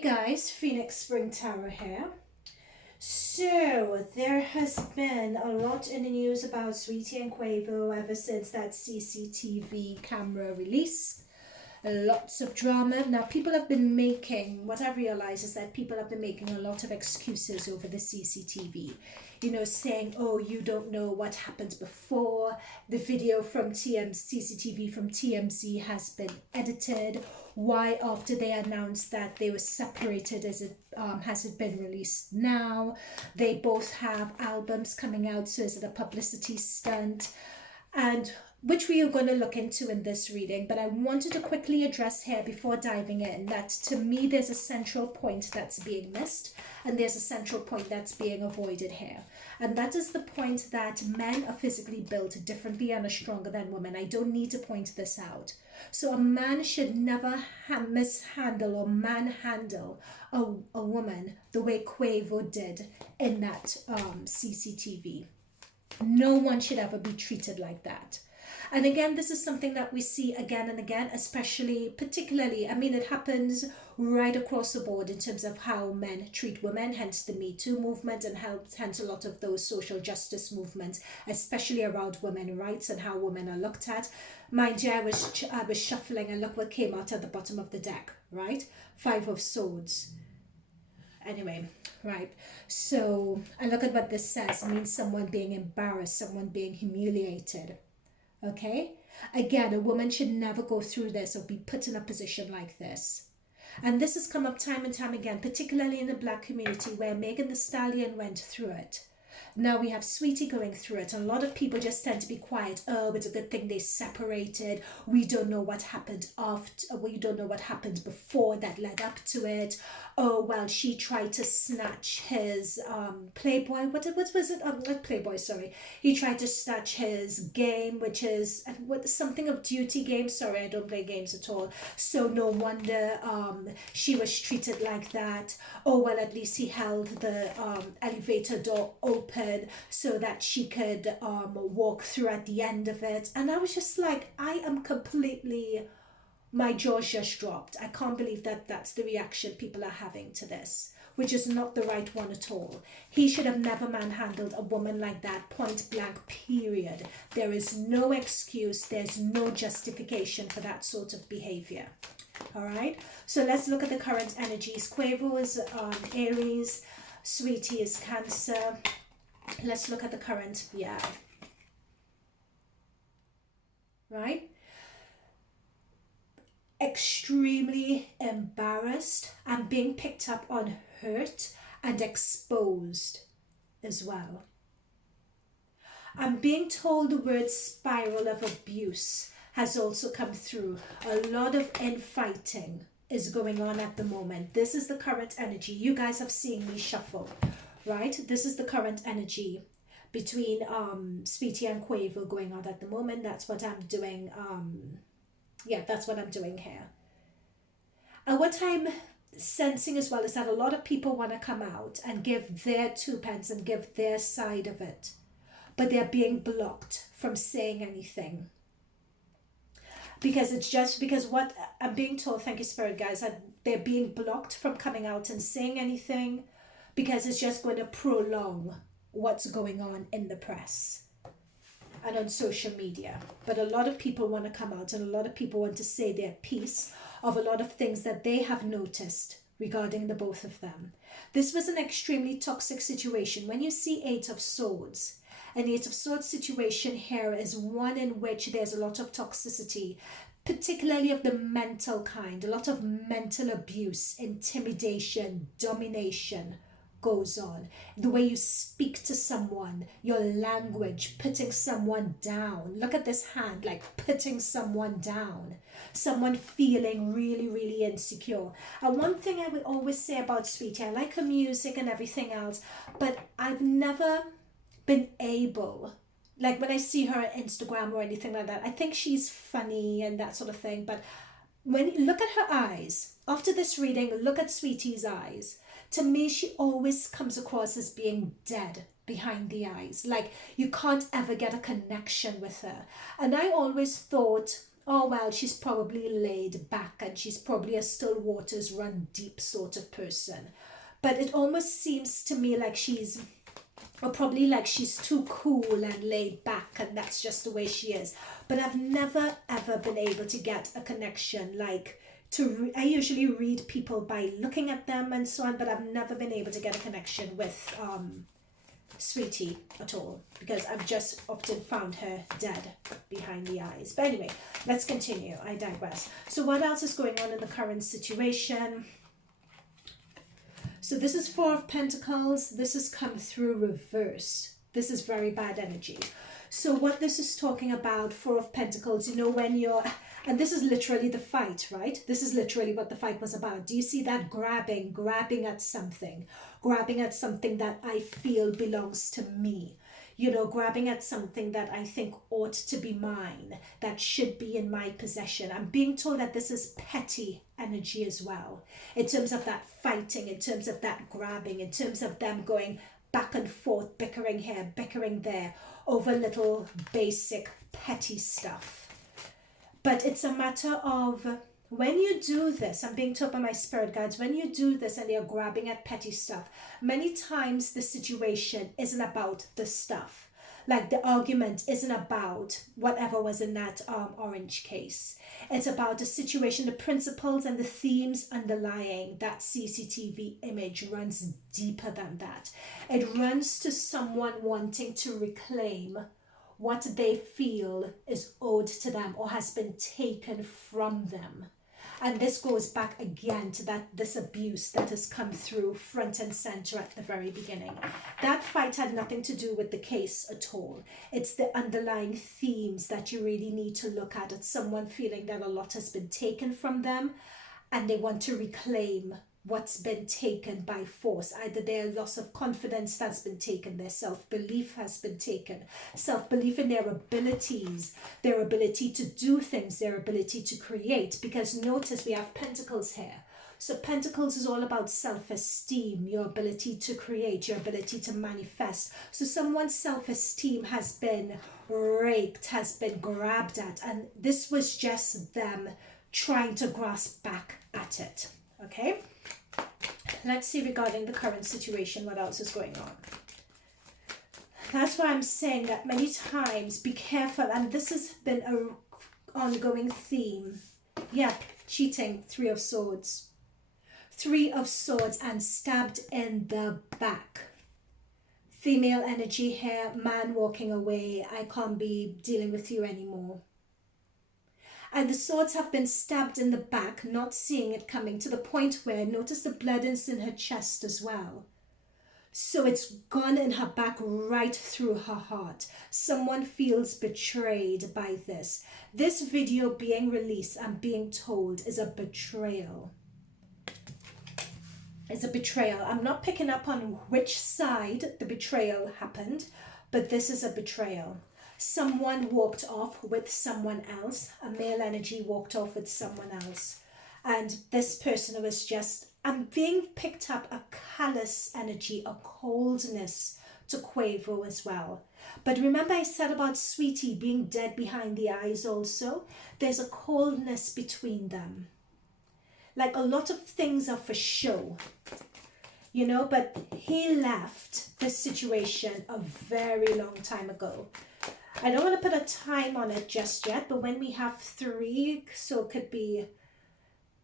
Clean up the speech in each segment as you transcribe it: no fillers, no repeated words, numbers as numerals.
Hey guys, Phoenix Spring Tower here. So, there has been a lot in the news about Saweetie and Quavo ever since that CCTV camera release. Lots of drama. Now, people have been making, what I've realized is that people have been making a lot of excuses over the CCTV. You know, saying, oh, you don't know what happened before. The video from CCTV from TMZ has been edited. Why, after they announced that they were separated, has it been released now? They both have albums coming out, so is it a publicity stunt? And which we are going to look into in this reading, but I wanted to quickly address here before diving in that to me there's a central point that's being missed and there's a central point that's being avoided here. And that is the point that men are physically built differently and are stronger than women. I don't need to point this out. So a man should never mishandle or manhandle a woman the way Quavo did in that CCTV. No one should ever be treated like that. And again, this is something that we see again and again, especially, particularly, I mean, it happens right across the board in terms of how men treat women, hence the Me Too movement and hence a lot of those social justice movements, especially around women's rights and how women are looked at. Mind you, I was shuffling and look what came out at the bottom of the deck, right? Five of Swords. Anyway, right, so and look at what this says. It means someone being embarrassed, someone being humiliated. Okay, again, a woman should never go through this or be put in a position like this. And this has come up time and time again, particularly in the black community where Megan Thee Stallion went through it. Now we have Saweetie going through it. A lot of people just tend to be quiet. Oh, it's a good thing they separated. We don't know what happened after. We don't know what happened before that led up to it. Oh, well, she tried to snatch his Playboy. What was it? Not Playboy, sorry. He tried to snatch his game, which is something of duty game. Sorry, I don't play games at all. So no wonder she was treated like that. Oh, well, at least he held the elevator door open so that she could walk through at the end of it. And I was just like, I am completely... My jaws just dropped. I can't believe that that's the reaction people are having to this, which is not the right one at all. He should have never manhandled a woman like that, point blank, period. There is no excuse. There's no justification for that sort of behavior. All right. So let's look at the current energies. Quavo is Aries. Saweetie is Cancer. Let's look at the current, right? Extremely embarrassed and being picked up on hurt and exposed as well. I'm being told the word spiral of abuse has also come through. A lot of infighting is going on at the moment. This is the current energy. You guys have seen me shuffle, right? This is the current energy between Saweetie and Quavo going on at the moment. That's what I'm doing. That's what I'm doing here. And what I'm sensing as well is that a lot of people want to come out and give their 2 pence and give their side of it, but they're being blocked from saying anything. Because it's just because what I'm being told, thank you, Spirit guys, that they're being blocked from coming out and saying anything because it's just going to prolong what's going on in the press and on social media. But a lot of people want to come out and a lot of people want to say their piece of a lot of things that they have noticed regarding the both of them. This was an extremely toxic situation. When you see Eight of Swords, an Eight of Swords situation here is one in which there's a lot of toxicity, particularly of the mental kind, a lot of mental abuse, intimidation, domination goes on. The way you speak to someone, your language, putting someone down. Look at this hand, like putting someone down. Someone feeling really, really insecure. And one thing I would always say about Saweetie, I like her music and everything else, but I've never been able, like when I see her on Instagram or anything like that, I think she's funny and that sort of thing, but when you look at her eyes, after this reading, look at Saweetie's eyes. To me, she always comes across as being dead behind the eyes. Like you can't ever get a connection with her. And I always thought, oh, well, she's probably laid back and she's probably a still waters run deep sort of person. But it almost seems to me like she's, or probably like she's too cool and laid back and that's just the way she is. But I've never ever been able to get a connection like I usually read people by looking at them and so on, but I've never been able to get a connection with Saweetie at all, because I've just often found her dead behind the eyes. But anyway, let's continue. I digress. So what else is going on in the current situation? So this is Four of Pentacles. This has come through reverse. This is very bad energy. So what this is talking about, Four of Pentacles, you know, when you're, and this is literally the fight, right? This is literally what the fight was about. Do you see that? Grabbing at something that I feel belongs to me. You know, grabbing at something that I think ought to be mine, that should be in my possession. I'm being told that this is petty energy as well, in terms of that fighting, in terms of that grabbing, in terms of them going back and forth, bickering here, bickering there, over little basic petty stuff. But it's a matter of, when you do this, I'm being told by my spirit guides, when you do this and you're grabbing at petty stuff, many times the situation isn't about the stuff. Like the argument isn't about whatever was in that orange case. It's about the situation, the principles and the themes underlying that CCTV image runs deeper than that. It runs to someone wanting to reclaim what they feel is owed to them or has been taken from them. And this goes back again to this abuse that has come through front and center at the very beginning. That fight had nothing to do with the case at all. It's the underlying themes that you really need to look at. It's someone feeling that a lot has been taken from them and they want to reclaim what's been taken by force. Either their loss of confidence has been taken, their self-belief has been taken, self-belief in their abilities, their ability to do things, their ability to create. Because notice we have pentacles here. So pentacles is all about self-esteem, your ability to create, your ability to manifest. So someone's self-esteem has been raped, has been grabbed at, and this was just them trying to grasp back at it. Okay? Let's see regarding the current situation, what else is going on. That's why I'm saying that many times, be careful, and this has been an ongoing theme. Yeah, cheating, Three of Swords. Three of Swords and stabbed in the back. Female energy here, man walking away, I can't be dealing with you anymore. And the swords have been stabbed in the back, not seeing it coming, to the point where, notice the blood is in her chest as well. So it's gone in her back right through her heart. Someone feels betrayed by this. This video being released, I'm being told, is a betrayal. It's a betrayal. I'm not picking up on which side the betrayal happened, but this is a betrayal. Someone walked off with someone else. A male energy walked off with someone else. And this person was just, I'm being picked up a callous energy, a coldness to Quavo as well. But remember I said about Saweetie being dead behind the eyes also? There's a coldness between them. Like a lot of things are for show. You know, but he left this situation a very long time ago. I don't want to put a time on it just yet, but when we have 3, so it could be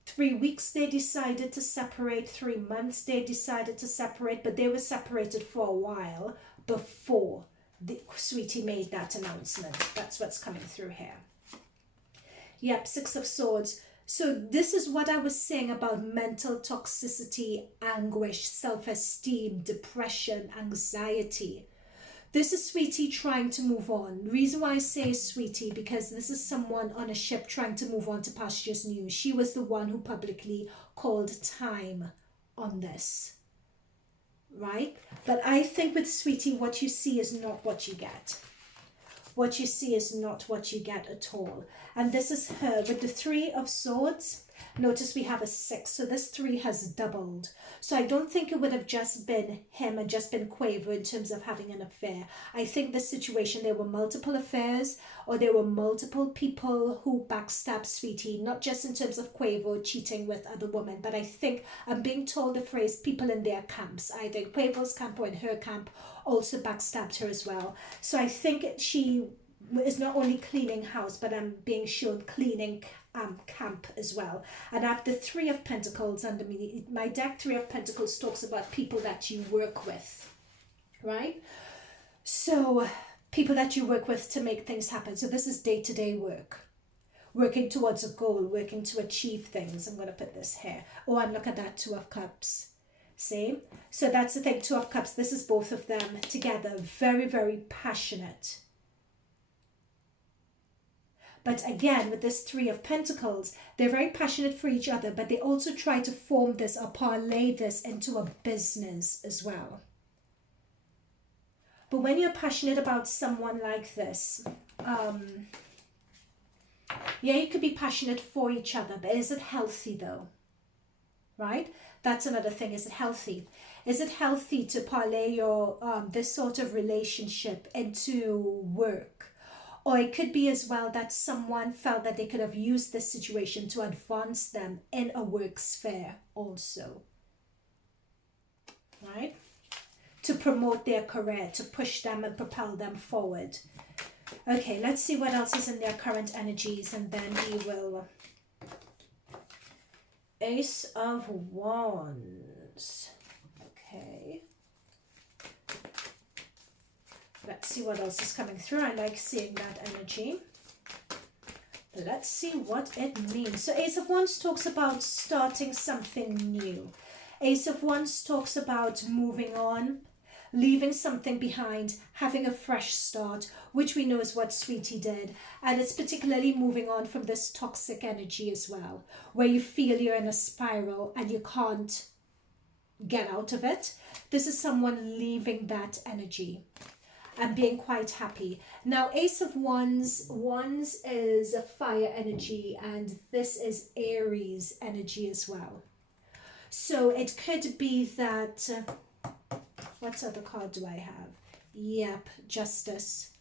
3 weeks they decided to separate, 3 months they decided to separate, but they were separated for a while before the Saweetie made that announcement. That's what's coming through here. Yep, 6 of Swords. So this is what I was saying about mental toxicity, anguish, self-esteem, depression, anxiety. This is Saweetie trying to move on. The reason why I say Saweetie, because this is someone on a ship trying to move on to pastures new. She was the one who publicly called time on this. Right? But I think with Saweetie, what you see is not what you get. What you see is not what you get at all. And this is her with the 3 of Swords. Notice we have a 6, so this 3 has doubled. So I don't think it would have just been him and just been Quavo in terms of having an affair. I think this situation, there were multiple affairs, or there were multiple people who backstabbed Saweetie, not just in terms of Quavo cheating with other women, but I think I'm being told the phrase people in their camps, either in Quavo's camp or in her camp, also backstabbed her as well. So I think she is not only cleaning house, but I'm being shown cleaning camp as well. And I have the 3 of Pentacles under me. My deck 3 of Pentacles talks about people that you work with, right? So people that you work with to make things happen. So this is day-to-day work, working towards a goal, working to achieve things. I'm going to put this here. Oh, and look at that 2 of Cups. See? So that's the thing, 2 of Cups. This is both of them together. Very, very passionate. But again, with this 3 of Pentacles, they're very passionate for each other, but they also try to form this or parlay this into a business as well. But when you're passionate about someone like this, yeah, you could be passionate for each other, but is it healthy though? Right? That's another thing. Is it healthy? Is it healthy to parlay your this sort of relationship into work? Or it could be as well that someone felt that they could have used this situation to advance them in a work sphere also. Right? To promote their career, to push them and propel them forward. Okay, let's see what else is in their current energies, and then we will... Ace of Wands. Okay. Let's see what else is coming through. I like seeing that energy. Let's see what it means. So Ace of Wands talks about starting something new. Ace of Wands talks about moving on, leaving something behind, having a fresh start, which we know is what Saweetie did. And it's particularly moving on from this toxic energy as well, where you feel you're in a spiral and you can't get out of it. This is someone leaving that energy and being quite happy. Now, Ace of Wands, Wands is a fire energy, and this is Aries energy as well. So it could be that, what other card do I have? Yep, Justice.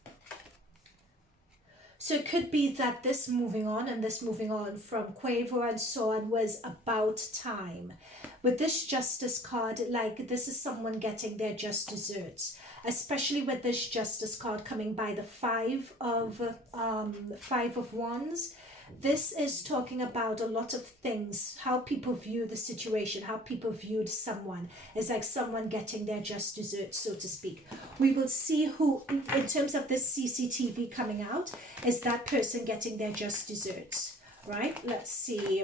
So it could be that this moving on and this moving on from Quavo and so on was about time. With this Justice card, like this is someone getting their just desserts, especially with this Justice card coming by the Five of Wands. This is talking about a lot of things, how people view the situation, how people viewed someone. It's like someone getting their just desserts, so to speak. We will see who, in terms of this CCTV coming out, is that person getting their just desserts, right? Let's see.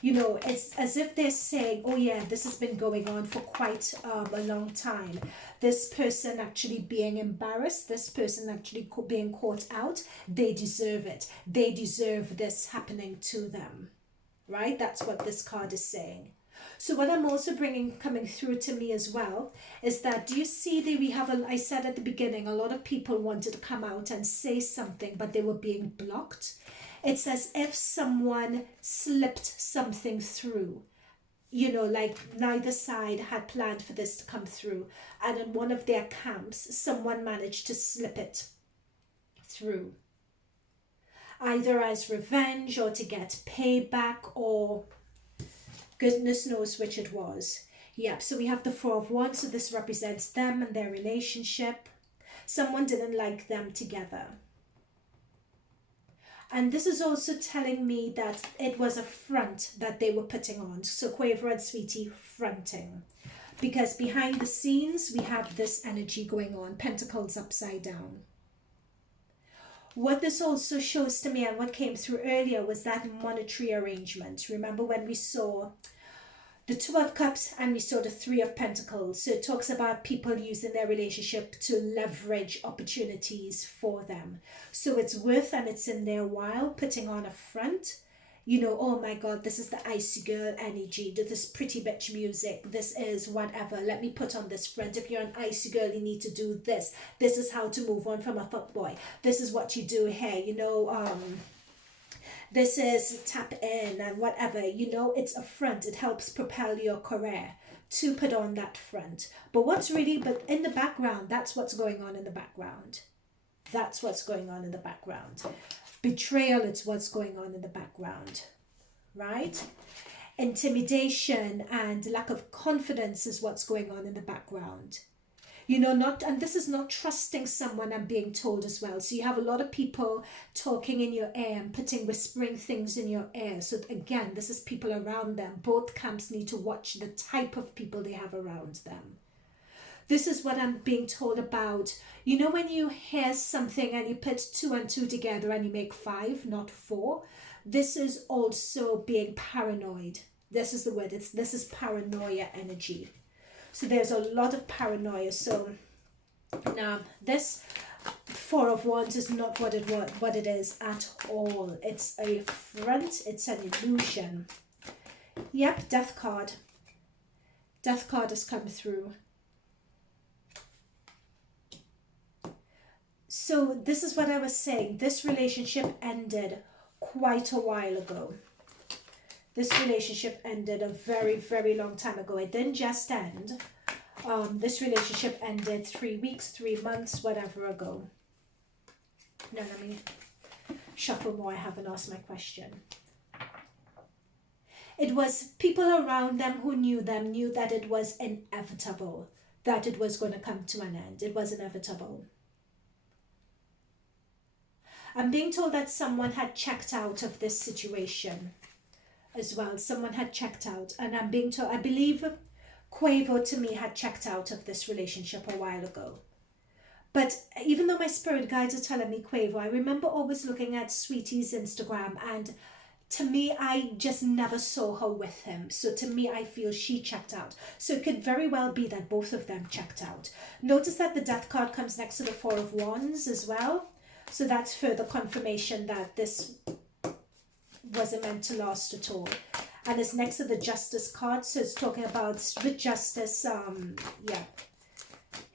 You know, it's as if they're saying, oh yeah, this has been going on for quite a long time. This person actually being embarrassed, this person actually being caught out, they deserve it. They deserve this happening to them, right? That's what this card is saying. So what I'm also coming through to me as well, is that, do you see that we have, I said at the beginning, a lot of people wanted to come out and say something, but they were being blocked. It's as if someone slipped something through. You know, like neither side had planned for this to come through. And in one of their camps, someone managed to slip it through. Either as revenge or to get payback, or goodness knows which it was. Yep, so we have the Four of Wands. So this represents them and their relationship. Someone didn't like them together. And this is also telling me that it was a front that they were putting on. So Quavo and Saweetie fronting. Because behind the scenes, we have this energy going on. Pentacles upside down. What this also shows to me, and what came through earlier, was that monetary arrangement. Remember when we saw the Two of Cups and we saw the Three of Pentacles. So it talks about people using their relationship to leverage opportunities for them. So it's worth, and it's in their while, putting on a front. You know, oh my God, this is the icy girl energy, this pretty bitch music, this is whatever, let me put on this front. If you're an icy girl, you need to do this. This is how to move on from a fuckboy. This is what you do here, you know, This is tap in and whatever, you know, it's a front. It helps propel your career to put on that front. But but in the background, that's what's going on in the background. That's what's going on in the background. Betrayal is what's going on in the background, right? Intimidation and lack of confidence is what's going on in the background. You know, not, and this is not trusting someone, I'm being told as well. So you have a lot of people talking in your ear and whispering things in your ear. So again, this is people around them. Both camps need to watch the type of people they have around them. This is what I'm being told about. You know, when you hear something and you put 2 and 2 together and you make 5, not 4. This is also being paranoid. This is the word. This is paranoia energy. So there's a lot of paranoia. So now this 4 of Wands is not what it is at all. It's a front. It's an illusion. Yep, death card. Death card has come through. So this is what I was saying. This relationship ended quite a while ago. This relationship ended a very, very long time ago. It didn't just end. This relationship ended 3 weeks, 3 months, whatever ago. No, let me shuffle more. I haven't asked my question. It was people around them who knew that it was inevitable, that it was going to come to an end. It was inevitable. I'm being told that someone had checked out of this situation as well. Someone had checked out. And I'm being told, I believe Quavo to me had checked out of this relationship a while ago. But even though my spirit guides are telling me Quavo, I remember always looking at Saweetie's Instagram, and to me, I just never saw her with him. So to me, I feel she checked out. So it could very well be that both of them checked out. Notice that the death card comes next to the 4 of Wands as well. So that's further confirmation that this wasn't meant to last at all. And it's next to the Justice card. So it's talking about with justice,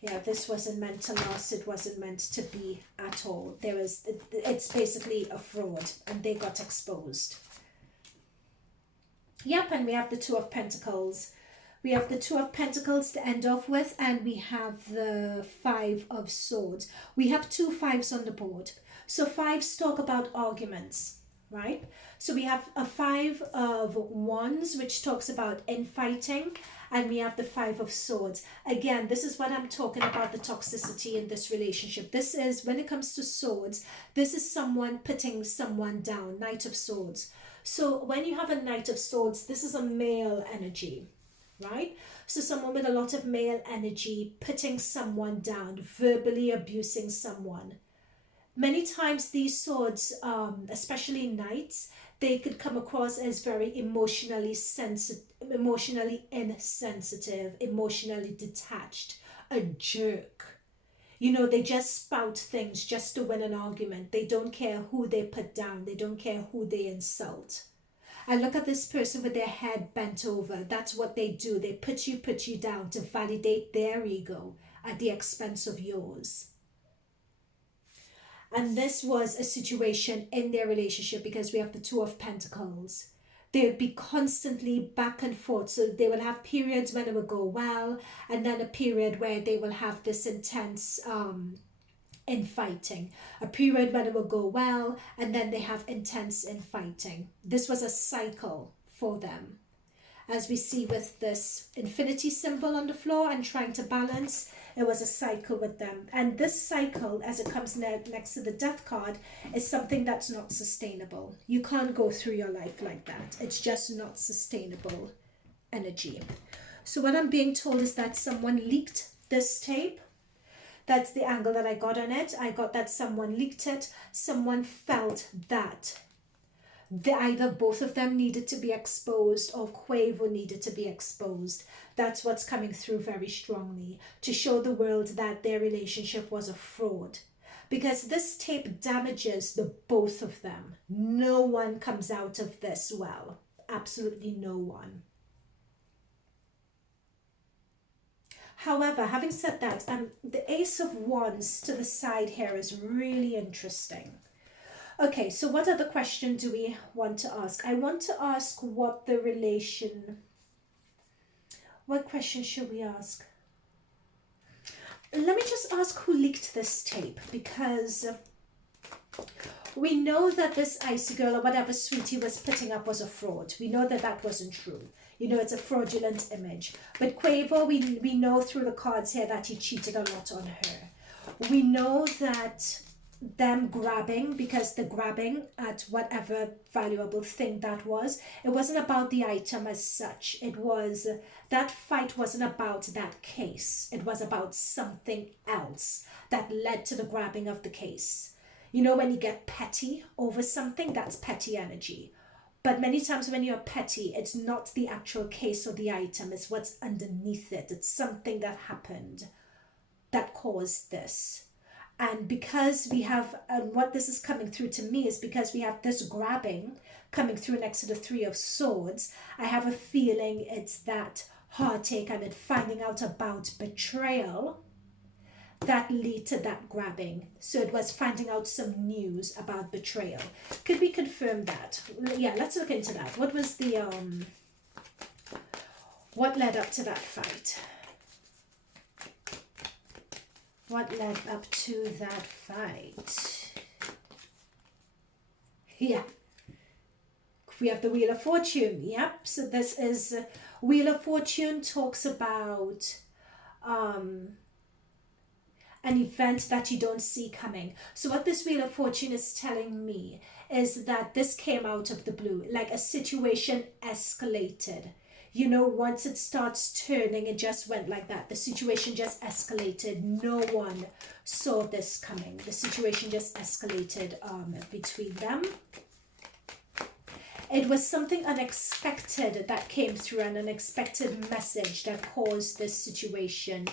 yeah, this wasn't meant to last. It wasn't meant to be at all. It's basically a fraud, and they got exposed. Yep, and we have the 2 of Pentacles. We have the 2 of Pentacles to end off with, and we have the 5 of Swords. We have 2 5s on the board. So 5s talk about arguments, right? So we have a 5 of Wands, which talks about infighting, and we have the 5 of Swords. Again, this is what I'm talking about, the toxicity in this relationship. This is, when it comes to swords, this is someone putting someone down, Knight of Swords. So when you have a Knight of Swords, this is a male energy, right? So someone with a lot of male energy putting someone down, verbally abusing someone. Many times these swords, especially knights, they could come across as very emotionally insensitive, emotionally detached, a jerk. You know, they just spout things just to win an argument. They don't care who they put down. They don't care who they insult. And look at this person with their head bent over. That's what they do. They put you down to validate their ego at the expense of yours. And this was a situation in their relationship because we have the 2 of Pentacles. They would be constantly back and forth. So they will have periods when it will go well, and then a period where they will have this intense infighting. A period when it will go well, and then they have intense infighting. This was a cycle for them. As we see with this infinity symbol on the floor and trying to balance, it was a cycle with them. And this cycle, as it comes next to the death card, is something that's not sustainable. You can't go through your life like that. It's just not sustainable energy. So what I'm being told is that someone leaked this tape. That's the angle that I got on it. I got that someone leaked it. Someone felt that either both of them needed to be exposed or Quavo needed to be exposed. That's what's coming through very strongly, to show the world that their relationship was a fraud. Because this tape damages the both of them. No one comes out of this well. Absolutely no one. However, having said that, the Ace of Wands to the side here is really interesting. Okay, so what other question do we want to ask? I want to ask what the relation. What question should we ask? Let me just ask who leaked this tape, because we know that this Icy Girl or whatever Saweetie was putting up was a fraud. We know that that wasn't true. You know, it's a fraudulent image. But Quavo, we know through the cards here that he cheated a lot on her. We know that them grabbing, because the grabbing at whatever valuable thing that was, it wasn't about the item as such. It was, that fight wasn't about that case. It was about something else that led to the grabbing of the case. You know, when you get petty over something, that's petty energy. But many times when you're petty, it's not the actual case or the item, it's what's underneath it. It's something that happened that caused this. And because we have, what this is coming through to me is because we have this grabbing coming through next to the Three of Swords, I have a feeling it's that heartache and it finding out about betrayal that lead to that grabbing. So it was finding out some news about betrayal. Could we confirm that? Yeah, let's look into that. What was the, what led up to that fight? What led up to that fight? Yeah. We have the Wheel of Fortune. Yep. So this is Wheel of Fortune talks about an event that you don't see coming. So what this Wheel of Fortune is telling me is that this came out of the blue, like a situation escalated. You know, once it starts turning, it just went like that. The situation just escalated. No one saw this coming. The situation just escalated between them. It was something unexpected that came through, an unexpected message that caused this situation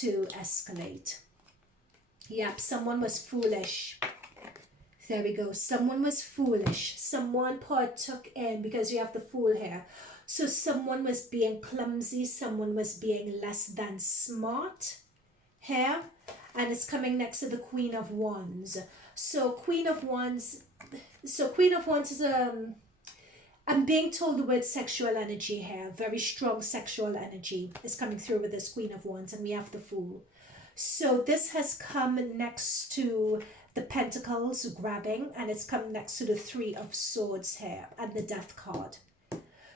to escalate. Yep, someone was foolish. There we go. Someone was foolish. Someone partook in, because you have the Fool here. So someone was being clumsy, someone was being less than smart here, and it's coming next to the Queen of Wands. So Queen of Wands is I'm being told the word sexual energy here. Very strong sexual energy is coming through with this Queen of Wands, and we have the Fool. So this has come next to the Pentacles grabbing, and it's come next to the Three of Swords here and the Death card.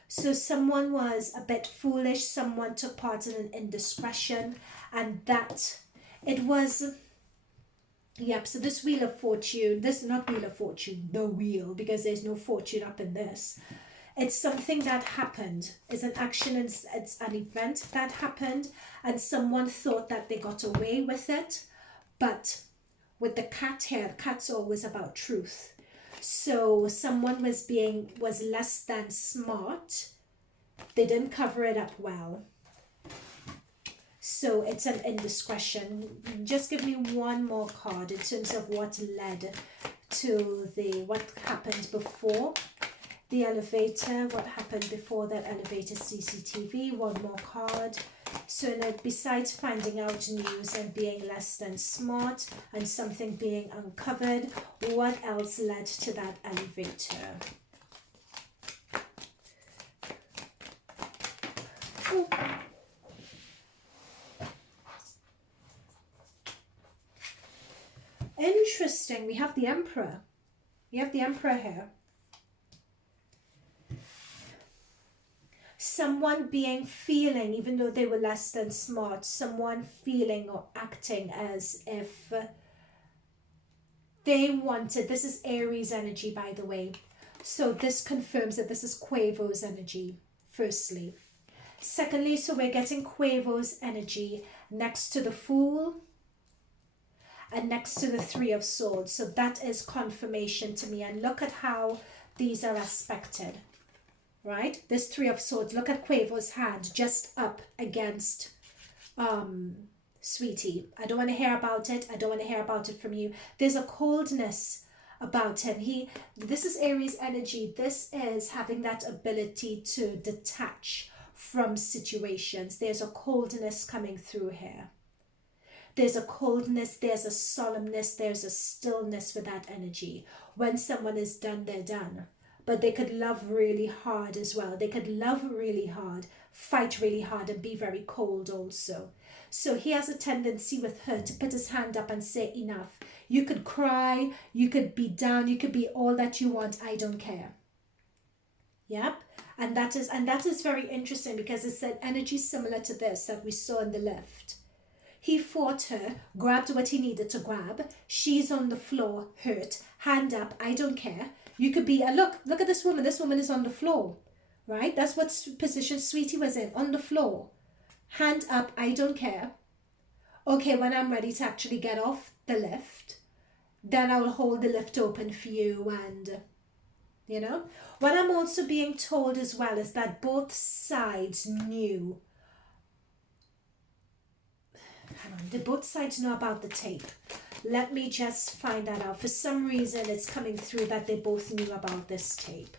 So someone was a bit foolish, someone took part in an indiscretion, and that it was, yep, so this Wheel of Fortune, this is not Wheel of Fortune, the wheel, because there's no fortune up in this. It's something that happened. It's an action, it's an event that happened, and someone thought that they got away with it, but with the cat here, the cat's always about truth. So someone was less than smart. They didn't cover it up well. So it's an indiscretion. Just give me one more card in terms of what led to what happened before the elevator. What happened before that elevator CCTV? One more card. So besides finding out news and being less than smart and something being uncovered, what else led to that elevator? Ooh. Interesting. We have the Emperor. We have the Emperor here. Someone feeling, even though they were less than smart, someone feeling or acting as if they wanted, this is Aries energy, by the way. So this confirms that this is Quavo's energy, firstly. Secondly, so we're getting Quavo's energy next to the Fool and next to the Three of Swords. So that is confirmation to me. And look at how these are aspected. Right, this Three of Swords, look at Quavo's hand just up against Saweetie. I don't want to hear about it. I don't want to hear about it from you. There's a coldness about him. This is Aries energy. This is having that ability to detach from situations. There's a coldness coming through here. There's a coldness, there's a solemnness, there's a stillness with that energy. When someone is done, they're done. But they could love really hard as well. They could love really hard, fight really hard, and be very cold also. So he has a tendency with her to put his hand up and say, enough. You could cry, you could be down, you could be all that you want, I don't care. Yep. And that is very interesting, because it's an energy similar to this that we saw in the lift. He fought her, grabbed what he needed to grab. She's on the floor, hurt, hand up, I don't care. You could be, look at this woman. This woman is on the floor, right? That's what position Saweetie was in, on the floor. Hand up, I don't care. Okay, when I'm ready to actually get off the lift, then I'll hold the lift open for you. And, you know, what I'm also being told as well is that both sides knew. Hang on, did both sides know about the tape? Let me just find that out. For some reason, it's coming through that they both knew about this tape.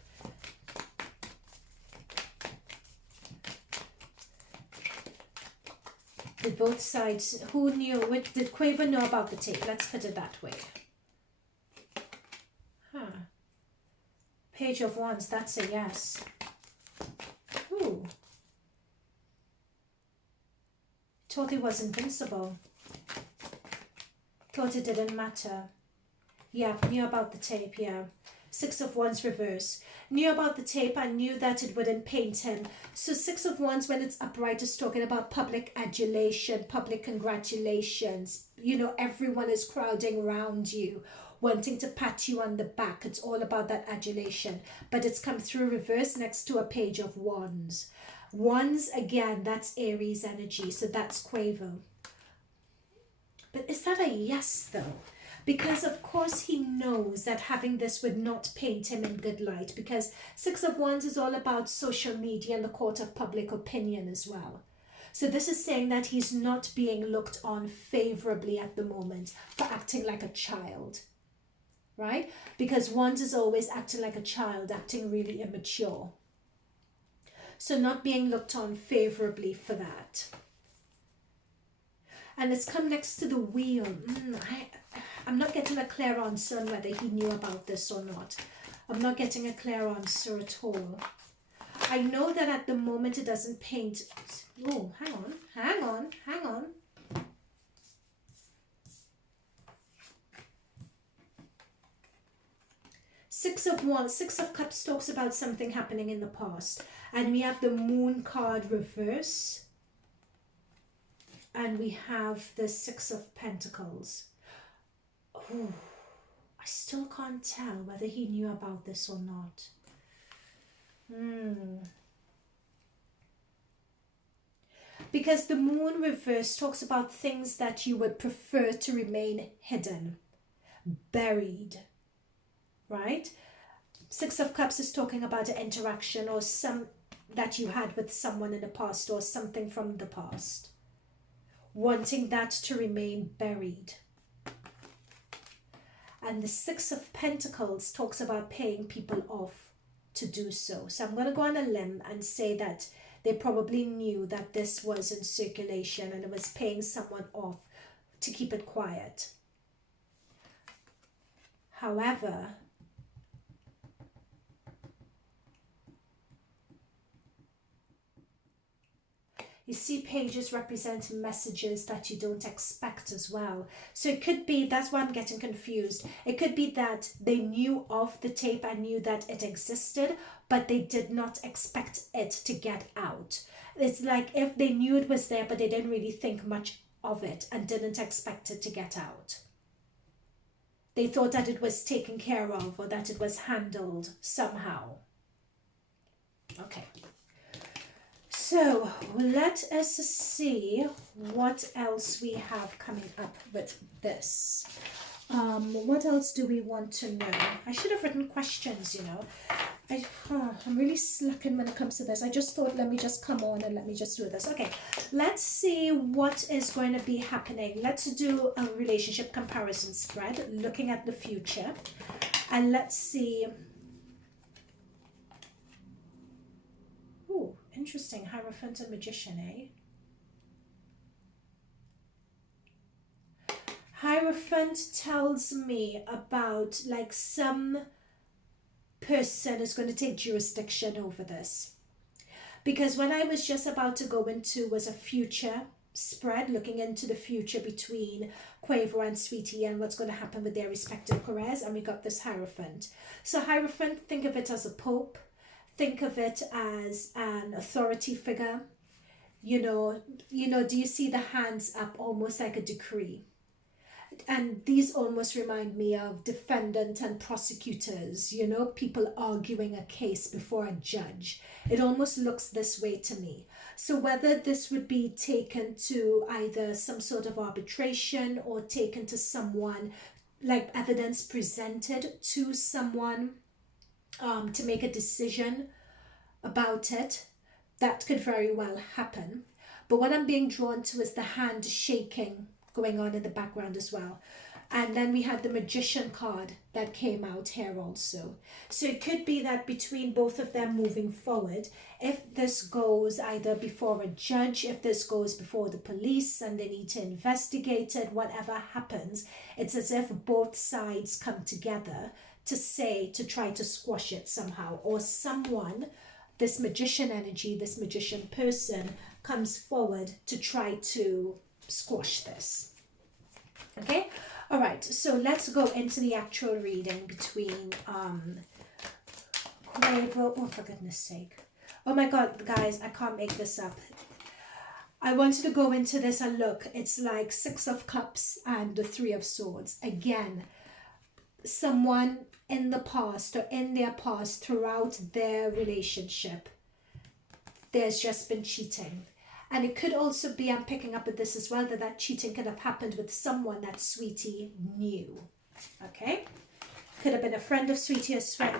Did both sides, who knew, did Quavo know about the tape? Let's put it that way. Huh. Page of Wands, that's a yes. Ooh. Thought he was invincible. Thought it didn't matter. Yeah, knew about the tape, yeah. Six of Wands reverse. Knew about the tape and knew that it wouldn't paint him. So Six of Wands, when it's upright, is talking about public adulation, public congratulations. You know, everyone is crowding around you, wanting to pat you on the back. It's all about that adulation. But it's come through reverse next to a Page of Wands. Wands, again, that's Aries energy. So that's Quavo. But is that a yes, though? Because, of course, he knows that having this would not paint him in good light. Because Six of Wands is all about social media and the court of public opinion as well. So this is saying that he's not being looked on favorably at the moment for acting like a child. Right? Because Wands is always acting like a child, acting really immature. So not being looked on favorably for that. And it's come next to the Wheel. I'm not getting a clear answer on whether he knew about this or not. I'm not getting a clear answer at all. I know that at the moment it doesn't paint. Oh, hang on. Six of Wands, Six of Cups talks about something happening in the past. And we have the Moon card reverse. And we have the Six of Pentacles. Oh, I still can't tell whether he knew about this or not. Because the Moon reverse talks about things that you would prefer to remain hidden, buried, right? Six of Cups is talking about an interaction or some that you had with someone in the past or something from the past. Wanting that to remain buried. And the Six of Pentacles talks about paying people off to do so. So I'm going to go on a limb and say that they probably knew that this was in circulation and it was paying someone off to keep it quiet. However, you see pages represent messages that you don't expect as well. So it could be, that's why I'm getting confused. It could be that they knew of the tape and knew that it existed, but they did not expect it to get out. It's like if they knew it was there, but they didn't really think much of it and didn't expect it to get out. They thought that it was taken care of or that it was handled somehow. Okay. So let us see what else we have coming up with this. What else do we want to know? I should have written questions, you know. I'm really slacking when it comes to this. I just thought, let me just come on and let me just do this. Okay, let's see what is going to be happening. Let's do a relationship comparison spread, looking at the future. And let's see. Ooh, interesting. Hierophant and Magician, eh? Hierophant tells me about like some person is going to take jurisdiction over this. Because when I was just about to go into was a future spread, looking into the future between Quavo and Saweetie and what's going to happen with their respective careers, and we got this Hierophant. So Hierophant, think of it as a pope, think of it as an authority figure. Do you see the hands up almost like a decree? And these almost remind me of defendant and prosecutors, people arguing a case before a judge. It almost looks this way to me. So whether this would be taken to either some sort of arbitration or taken to someone, like evidence presented to someone to make a decision about it, that could very well happen. But what I'm being drawn to is the hand shaking going on in the background as well. And then we had the Magician card that came out here also. So it could be that between both of them moving forward, if this goes either before a judge, if this goes before the police and they need to investigate it, whatever happens, it's as if both sides come together to try to squash it somehow. Or someone, this magician energy, this magician person comes forward to try to squash this. Okay, all right, so let's go into the actual reading between Quavo. Oh, for goodness sake, oh my god, guys, I can't make this up. I wanted to go into this and look, it's like 6 of Cups and the 3 of Swords. Again, someone in the past or in their past throughout their relationship, there's just been cheating. And it could also be, I'm picking up with this as well, that cheating could have happened with someone that Saweetie knew. Okay? Could have been a friend of Saweetie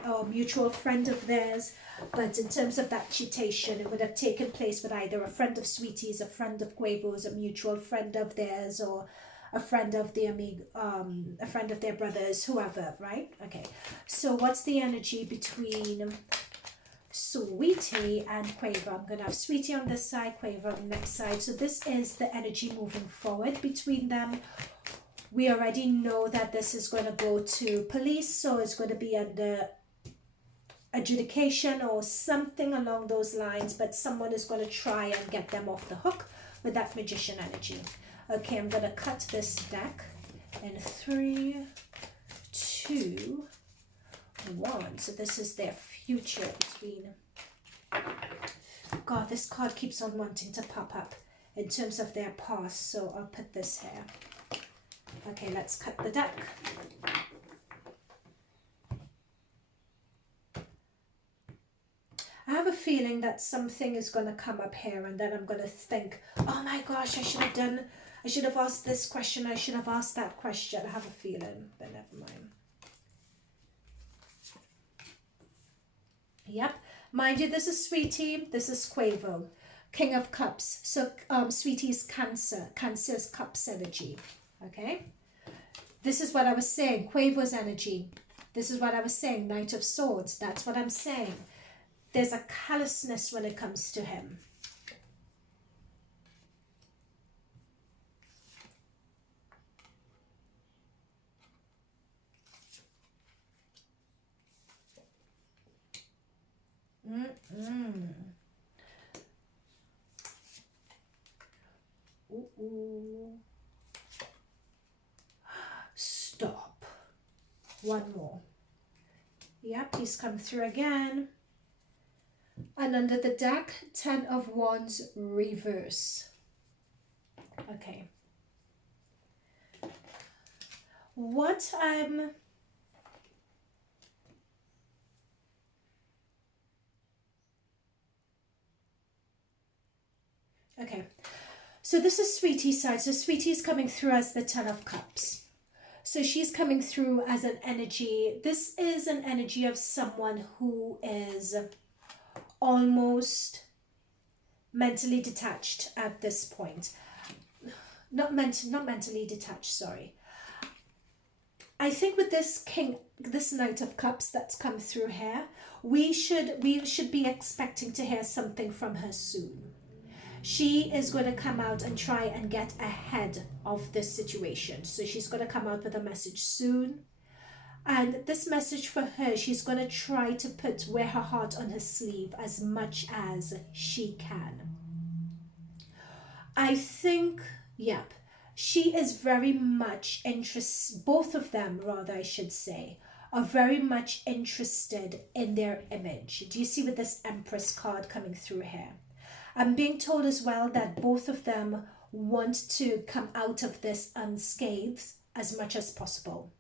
or a mutual friend of theirs. But in terms of that cheatation, it would have taken place with either a friend of Saweetie's, a friend of Quavo's, a mutual friend of theirs, or a friend of their a friend of their brothers, whoever, right? Okay. So what's the energy between Saweetie and Quavo? I'm going to have Saweetie on this side, Quavo on the next side. So this is the energy moving forward between them. We already know that this is going to go to police, so it's going to be under adjudication or something along those lines, but someone is going to try and get them off the hook with that magician energy. Okay, I'm going to cut this deck in 3, 2, 1. So this is their future between. God, this card keeps on wanting to pop up in terms of their past, so I'll put this here. Okay, let's cut the deck. I have a feeling that something is going to come up here, and then I'm going to think, oh my gosh, I should have asked this question, I should have asked that question. I have a feeling, but never mind. Yep, mind you, this is Saweetie, this is Quavo, King of Cups. So Saweetie's Cancer's Cups energy. Okay, this is what I was saying, Quavo's energy. This is what I was saying, Knight of Swords. That's what I'm saying. There's a callousness when it comes to him. Ooh. Stop. One more. Yep, he's come through again. And under the deck, 10 of Wands reverse. Okay. What I'm... Okay. So this is Saweetie's side. So Saweetie's coming through as the 10 of Cups. So she's coming through as an energy. This is an energy of someone who is almost mentally detached at this point. Not mentally detached, sorry. I think with this Knight of Cups that's come through here, we should be expecting to hear something from her soon. She is going to come out and try and get ahead of this situation. So she's going to come out with a message soon. And this message for her, she's going to try to wear her heart on her sleeve as much as she can. I think, yep, she is very much interested, both of them rather I should say, are very much interested in their image. Do you see with this Empress card coming through here? I'm being told as well that both of them want to come out of this unscathed as much as possible.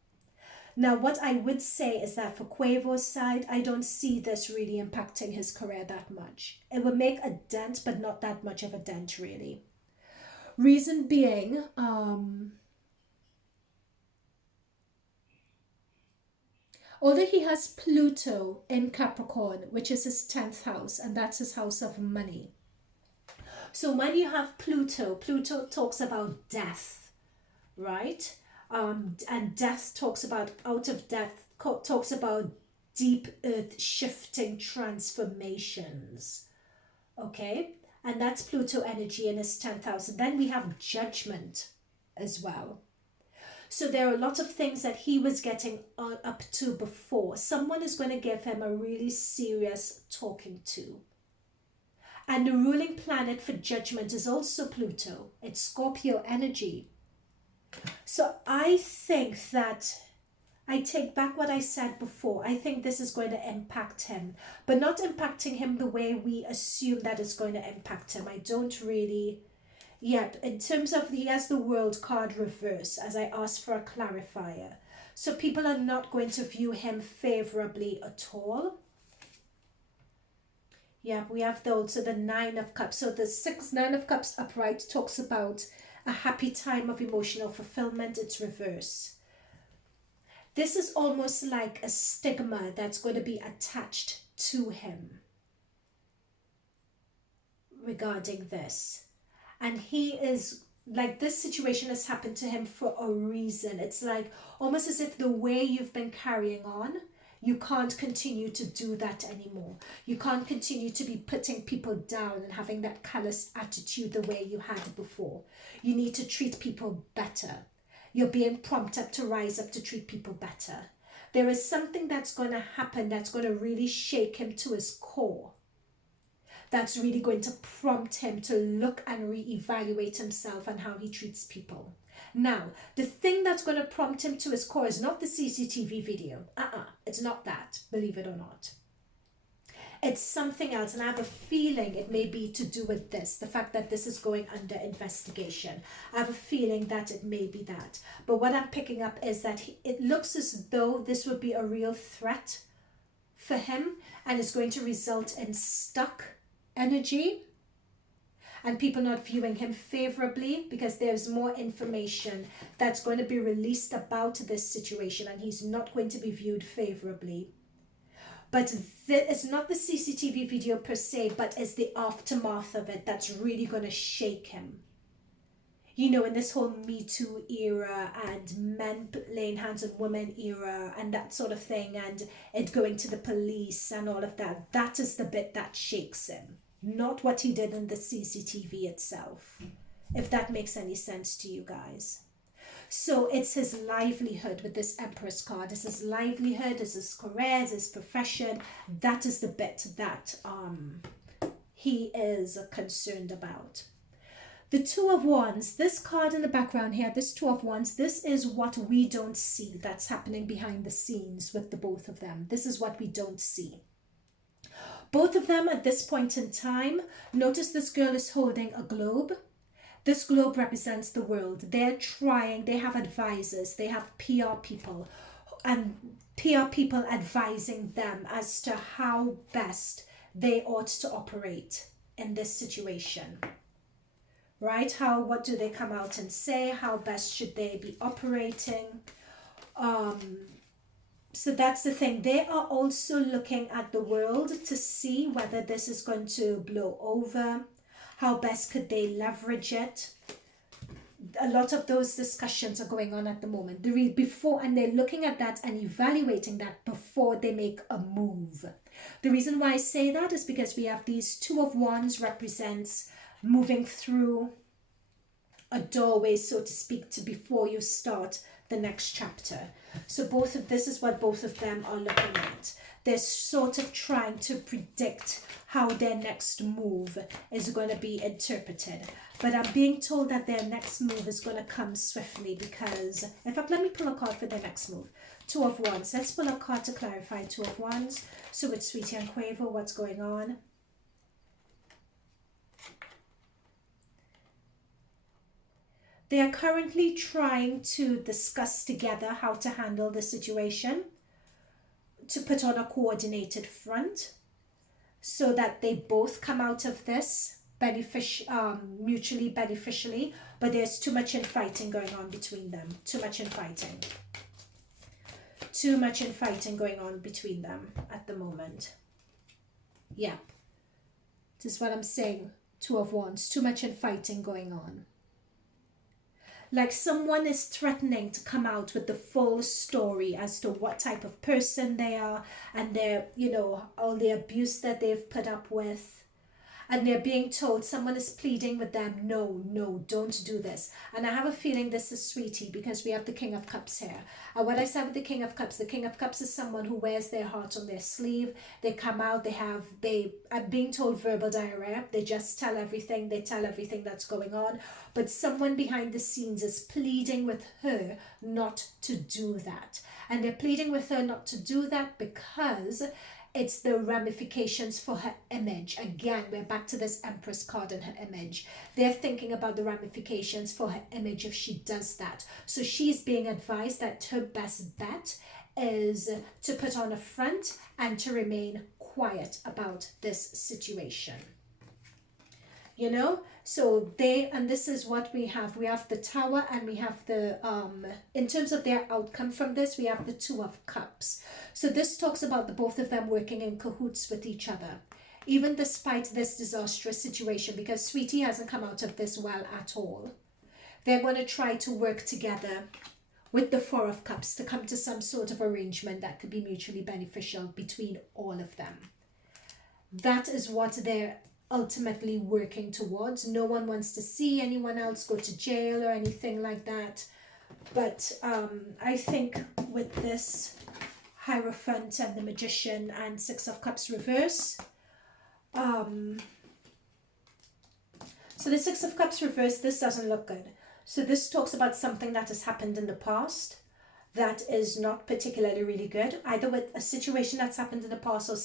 Now, what I would say is that for Quavo's side, I don't see this really impacting his career that much. It will make a dent, but not that much of a dent, really. Reason being, although he has Pluto in Capricorn, which is his 10th house, and that's his house of money. So when you have Pluto, Pluto talks about death, right? And death talks about out of death, talks about deep earth shifting transformations. Okay? And that's Pluto energy in his 10th house. And then we have judgment as well. So there are a lot of things that he was getting up to before. Someone is going to give him a really serious talking to. And the ruling planet for judgment is also Pluto. It's Scorpio energy. So I think that, I take back what I said before. I think this is going to impact him, but not impacting him the way we assume that it's going to impact him. I don't really, yet in terms of, he has the World card reverse, as I asked for a clarifier. So people are not going to view him favorably at all. Yeah, we have also the Nine of Cups. So the Nine of Cups upright talks about a happy time of emotional fulfillment. It's reverse. This is almost like a stigma that's going to be attached to him regarding this. And he is like, this situation has happened to him for a reason. It's like almost as if the way you've been carrying on, you can't continue to do that anymore. You can't continue to be putting people down and having that callous attitude the way you had before. You need to treat people better. You're being prompted to rise up to treat people better. There is something that's going to happen that's going to really shake him to his core. That's really going to prompt him to look and reevaluate himself and how he treats people. Now, the thing that's going to prompt him to his core is not the CCTV video. It's not that, believe it or not. It's something else, and I have a feeling it may be to do with this, the fact that this is going under investigation. I have a feeling that it may be that. But what I'm picking up is that it looks as though this would be a real threat for him, and it's going to result in stuck energy and people not viewing him favorably, because there's more information that's going to be released about this situation, and he's not going to be viewed favorably. But it's not the CCTV video per se, but it's the aftermath of it that's really going to shake him. You know, in this whole Me Too era and men laying hands on women era and that sort of thing, and it going to the police and all of that, that is the bit that shakes him. Not what he did in the CCTV itself, if that makes any sense to you guys. So it's his livelihood with this Empress card. It's his livelihood, it's his career, it's his profession. That is the bit that he is concerned about. The Two of Wands, this card in the background here, this Two of Wands, this is what we don't see that's happening behind the scenes with the both of them. This is what we don't see. Both of them at this point in time, notice this girl is holding a globe. This globe represents the world. They're trying, they have advisors, they have PR people, and PR people advising them as to how best they ought to operate in this situation. Right? What do they come out and say? How best should they be operating? So that's the thing. They are also looking at the world to see whether this is going to blow over. How best could they leverage it? A lot of those discussions are going on at the moment. And they're looking at that and evaluating that before they make a move. The reason why I say that is because we have these Two of Wands represents moving through a doorway, so to speak, to before you start the next chapter. So this is what both of them are looking at. They're sort of trying to predict how their next move is going to be interpreted. But I'm being told that their next move is going to come swiftly because, in fact, let me pull a card for their next move. Two of Wands. Let's pull a card to clarify Two of Wands. So with Saweetie and Quavo, what's going on? They are currently trying to discuss together how to handle the situation, to put on a coordinated front so that they both come out of this mutually beneficially, but there's too much infighting going on between them. Too much infighting. Too much infighting going on between them at the moment. Yeah. This is what I'm saying. Two of Wands. Too much infighting going on. Like someone is threatening to come out with the full story as to what type of person they are and their, all the abuse that they've put up with. And they're being told, someone is pleading with them, no, don't do this. And I have a feeling this is Saweetie because we have the King of Cups here. And what I said with the King of Cups is someone who wears their heart on their sleeve. They come out, they are being told verbal diarrhea. They just tell everything. They tell everything that's going on. But someone behind the scenes is pleading with her not to do that. And they're pleading with her not to do that because it's the ramifications for her image. Again, we're back to this Empress card and her image. They're thinking about the ramifications for her image if she does that. So she's being advised that her best bet is to put on a front and to remain quiet about this situation. So and this is what we have. We have the Tower and we have the, in terms of their outcome from this, we have the Two of Cups. So this talks about the both of them working in cahoots with each other. Even despite this disastrous situation, because Saweetie hasn't come out of this well at all. They're going to try to work together with the Four of Cups to come to some sort of arrangement that could be mutually beneficial between all of them. That is what they're ultimately working towards. No one wants to see anyone else go to jail or anything like that. But I think with this Hierophant and the Magician and Six of Cups reverse, so the Six of Cups reverse, this doesn't look good. So this talks about something that has happened in the past that is not particularly really good, either with a situation that's happened in the past or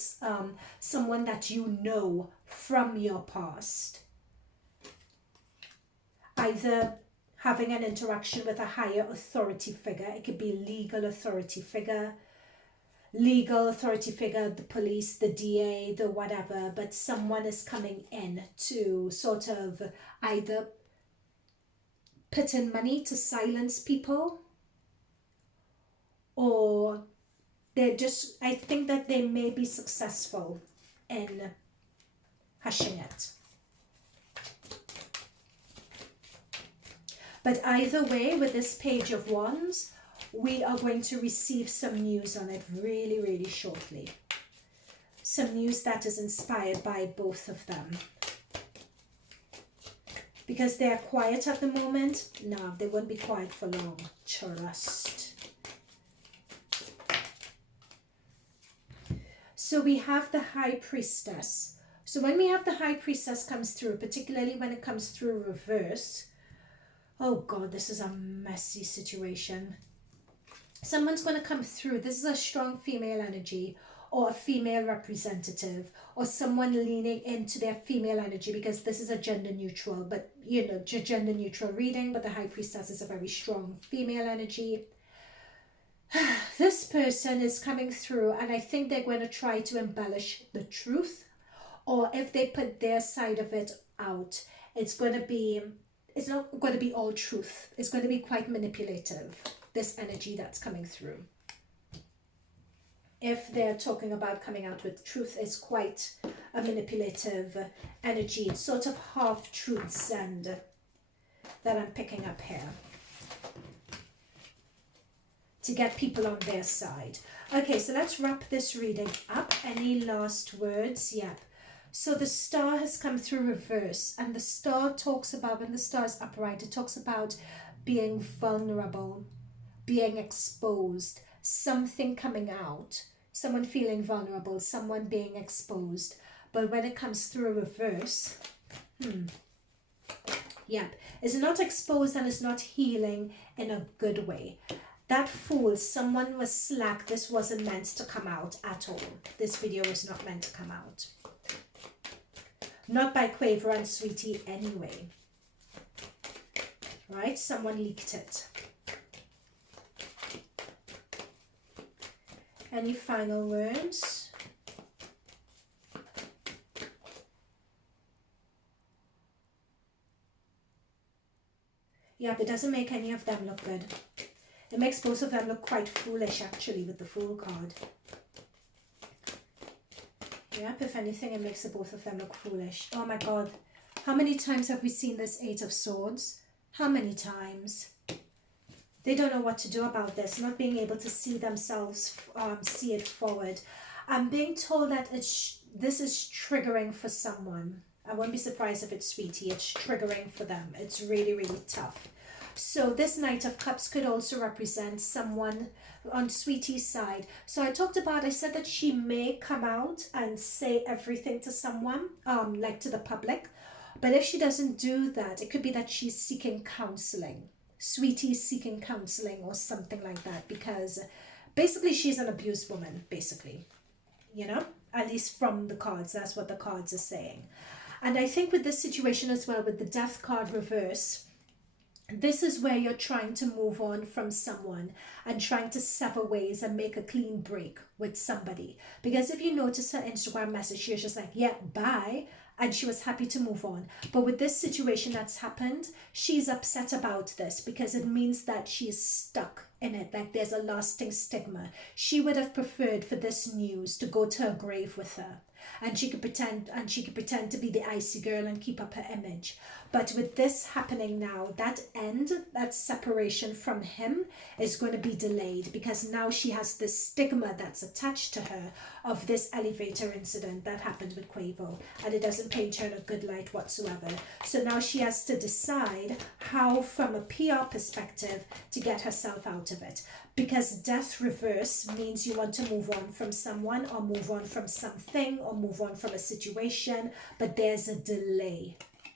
someone that you know from your past. Either having an interaction with a higher authority figure. It could be legal authority figure, the police, the DA, the whatever, but someone is coming in to sort of either put in money to silence people, or I think that they may be successful in hushing it. But either way, with this Page of Wands, we are going to receive some news on it really, really shortly. Some news that is inspired by both of them. Because they're quiet at the moment, no, they won't be quiet for long. Trust. So we have the High Priestess. So when we have the High Priestess comes through, particularly when it comes through reverse, oh God, this is a messy situation. Someone's going to come through. This is a strong female energy or a female representative or someone leaning into their female energy, because this is a gender neutral, but gender neutral reading, but the High Priestess is a very strong female energy. This person is coming through, and I think they're going to try to embellish the truth, or if they put their side of it out, it's not going to be all truth. It's going to be quite manipulative, this energy that's coming through. If they're talking about coming out with truth, it's quite a manipulative energy. It's sort of half truths and that I'm picking up here, to get people on their side. Okay, so let's wrap this reading up. Any last words? Yep. So the star has come through reverse, and the star talks about, when the star is upright, it talks about being vulnerable, being exposed, something coming out, someone feeling vulnerable, someone being exposed. But when it comes through reverse, yep, it's not exposed and it's not healing in a good way. That fool, someone was slack. This wasn't meant to come out at all. This video was not meant to come out. Not by Quavo and Saweetie anyway. Right? Someone leaked it. Any final words? Yeah, but it doesn't make any of them look good. It makes both of them look quite foolish, actually, with the Fool card. Yep, if anything, it makes the both of them look foolish. Oh my God. How many times have we seen this Eight of Swords? How many times? They don't know what to do about this, not being able to see themselves, see it forward. I'm being told that this is triggering for someone. I won't be surprised if it's Saweetie. It's triggering for them. It's really, really tough. So this Knight of Cups could also represent someone on Saweetie's side. So I said that she may come out and say everything to someone, like to the public. But if she doesn't do that, it could be that she's seeking counseling. Saweetie's seeking counseling or something like that, because basically she's an abused woman, basically. You know, at least from the cards, that's what the cards are saying. And I think with this situation as well, with the Death card reverse, this is where you're trying to move on from someone and trying to sever ways and make a clean break with somebody. Because if you notice her Instagram message, she was just like, yeah, bye. And she was happy to move on. But with this situation that's happened, she's upset about this because it means that she's stuck in it. Like there's a lasting stigma. She would have preferred for this news to go to her grave with her. And she could pretend to be the icy girl and keep up her image. But with this happening now, that separation from him is going to be delayed, because now she has this stigma that's attached to her of this elevator incident that happened with Quavo, and it doesn't paint her in a good light whatsoever. So now she has to decide how, from a PR perspective, to get herself out of it. Because Death reverse means you want to move on from someone, or move on from something, or move on from a situation, but there's a delay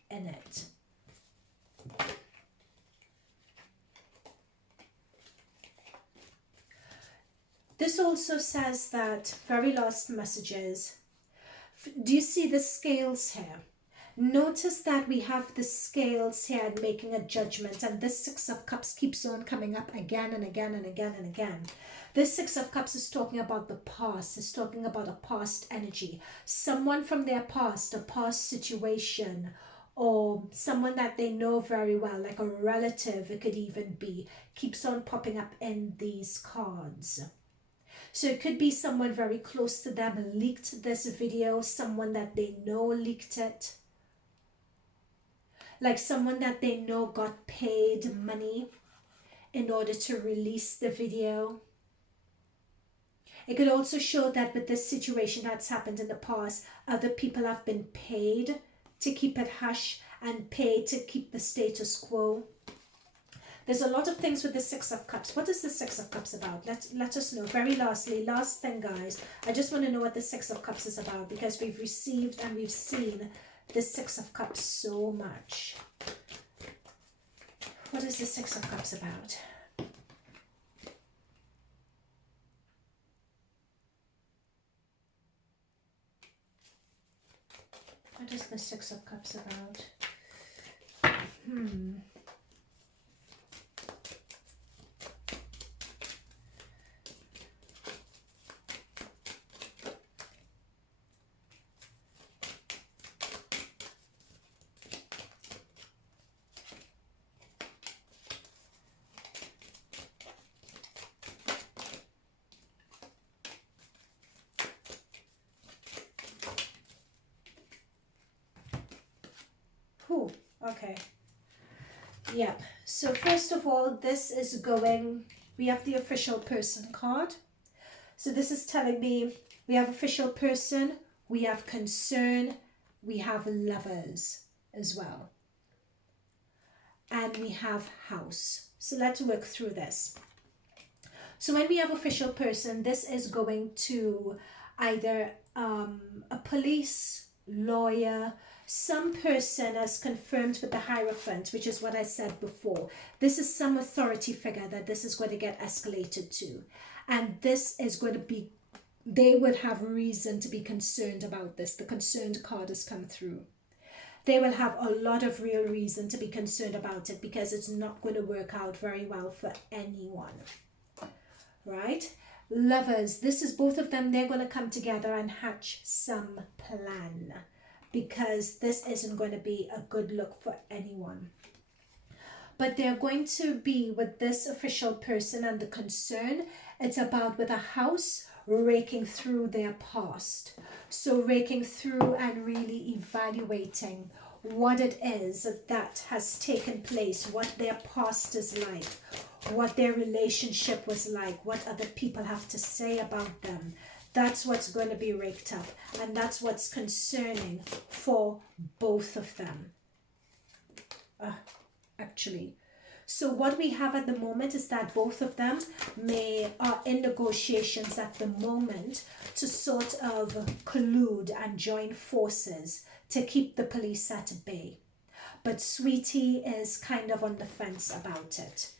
in it. This also says that, very last messages, do you see the scales here? Notice that we have the scales here and making a judgment, and this Six of Cups keeps on coming up again and again and again and again. This Six of Cups is talking about the past. It's talking about a past energy. Someone from their past, a past situation, or someone that they know very well, like a relative, it could even be, keeps on popping up in these cards. So it could be someone very close to them leaked this video, someone that they know leaked it. Like someone that they know got paid money in order to release the video. It could also show that with this situation that's happened in the past, other people have been paid to keep it hush and paid to keep the status quo. There's a lot of things with the Six of Cups. What is the Six of Cups about? Let us know. Very lastly, last thing, guys, I just want to know what the Six of Cups is about, because we've received and we've seen the Six of Cups so much. What is the Six of Cups about? What is the Six of Cups about? Okay. Yeah. So first of all, this is going, we have the official person card. So this is telling me we have official person we have concern, we have lovers as well. And we have house. So let's work through this. So when we have official person, this is going to either a police, lawyer, some person as confirmed with the Hierophant, which is what I said before. This is some authority figure that this is going to get escalated to. And this is going to be, they would have reason to be concerned about this. The concerned card has come through. They will have a lot of real reason to be concerned about it because it's not going to work out very well for anyone. Right? Lovers, this is both of them. They're going to come together and hatch some plan because this isn't going to be a good look for anyone. But they're going to be with this official person and the concern. It's about with a house raking through their past. So raking through and really evaluating what it is that has taken place, what their past is like, what their relationship was like, what other people have to say about them. That's what's going to be raked up, and that's what's concerning for both of them. Actually. So what we have at the moment is that both of them are in negotiations at the moment to sort of collude and join forces to keep the police at bay. But Saweetie is kind of on the fence about it.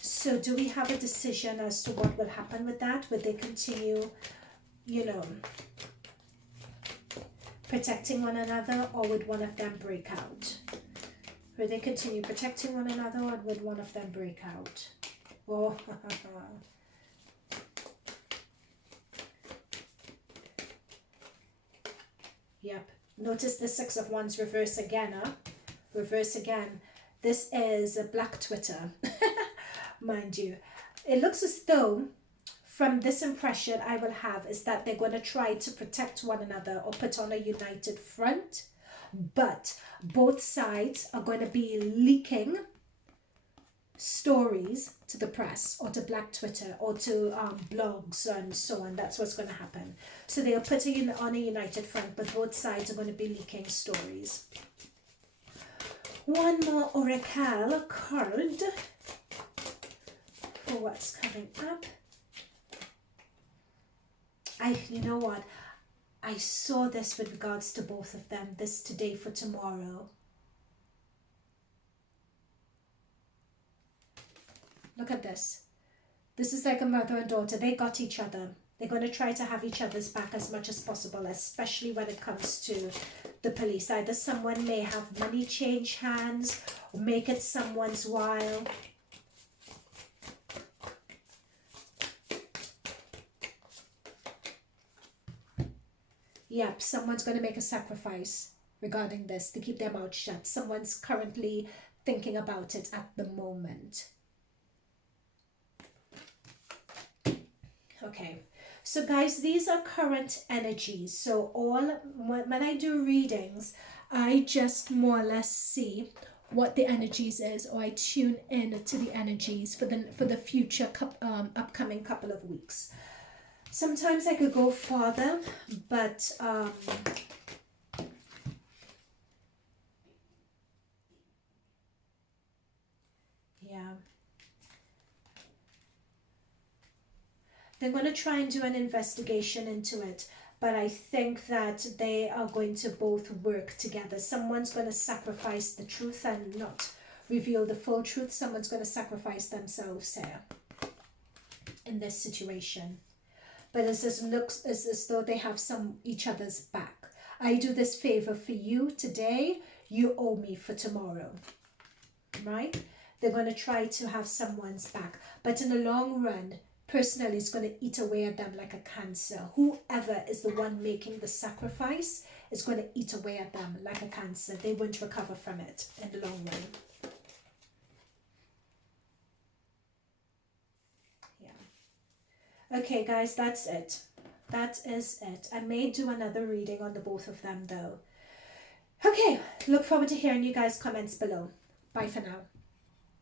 So do we have a decision as to what will happen with that? Would they continue, you know, protecting one another, or would one of them break out? Would they continue protecting one another, or would one of them break out? Oh, yep. Notice the Six of Wands reverse again, huh? Reverse again. This is a black Twitter, mind you. It looks as though, from this impression I will have, is that they're going to try to protect one another or put on a united front. But both sides are going to be leaking stories to the press or to black Twitter or to blogs and so on. That's what's going to happen. So they'll put on a united front, but both sides are going to be leaking stories. One more oracle card for what's coming up. You know what? I saw this with regards to both of them, this today for tomorrow. Look at this. This is like a mother and daughter. They got each other. They're going to try to have each other's back as much as possible, especially when it comes to the police. Either someone may have money change hands or make it someone's while. Yep, someone's going to make a sacrifice regarding this to keep their mouth shut. Someone's currently thinking about it at the moment. Okay, so guys, these are current energies. So when I do readings, I just more or less see what the energies is, or I tune in to the energies for the future upcoming couple of weeks. Sometimes I could go farther, but yeah. They're going to try and do an investigation into it, but I think that they are going to both work together. Someone's going to sacrifice the truth and not reveal the full truth. Someone's going to sacrifice themselves here in this situation. But it looks as though they have each other's back. I do this favor for you today, you owe me for tomorrow, right? They're going to try to have someone's back, but in the long run, personally, it's going to eat away at them like a cancer. Whoever is the one making the sacrifice is going to eat away at them like a cancer. They won't recover from it in the long run. Okay, guys, that's it. That is it. I may do another reading on the both of them, though. Okay, look forward to hearing you guys' comments below. Bye for now.